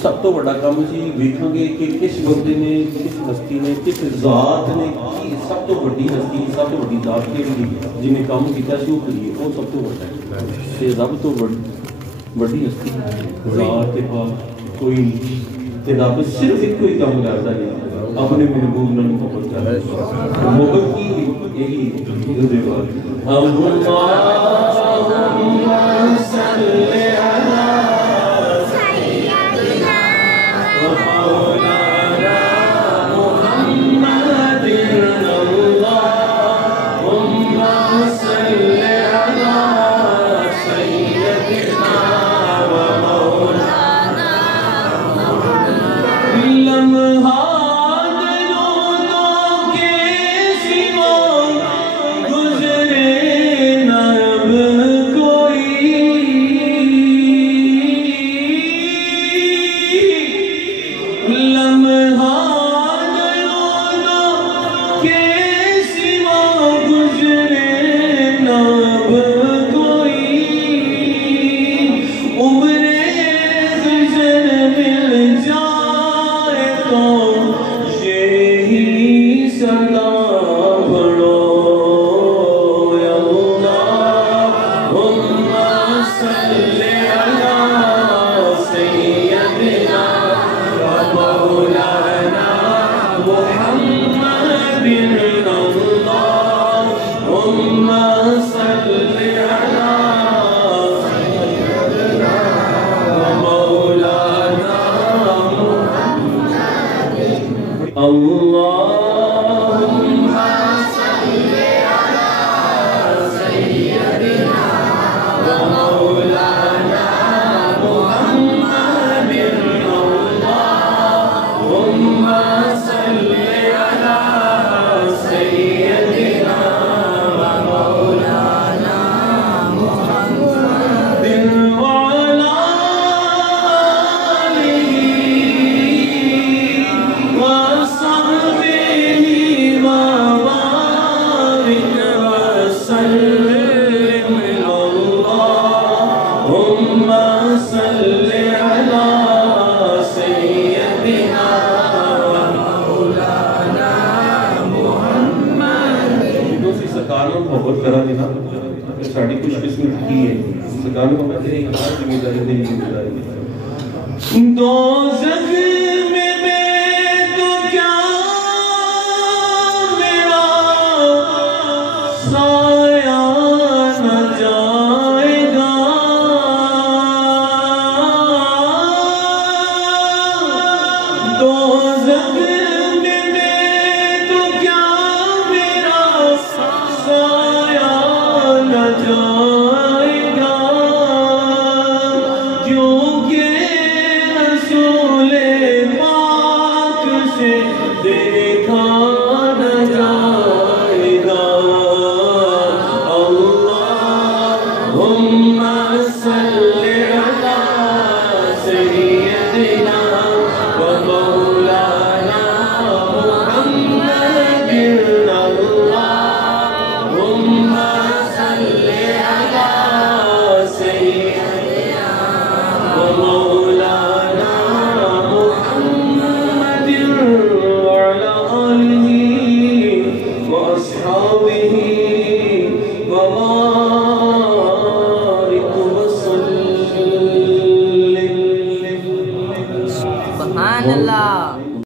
سب تو بڑا کام سی ویکھاں گے کہ کس بندے نے کس ہستی نے کس ذات نے کی سب تو بڑی ہستی سب تو بڑی ذات کے جن نے کام کیتا سی وہ کریے وہ سب تو بڑا ہے تے رب تو بڑی ہستی ذات کے پاس کوئی نہیں تے رب صرف ایک کوئی کام کرتا ہے اپنے محبوب نال محبت کرتا ہے محبت کی یہی دے بات اللہم صلی علی دوزخ میں Subhanallah.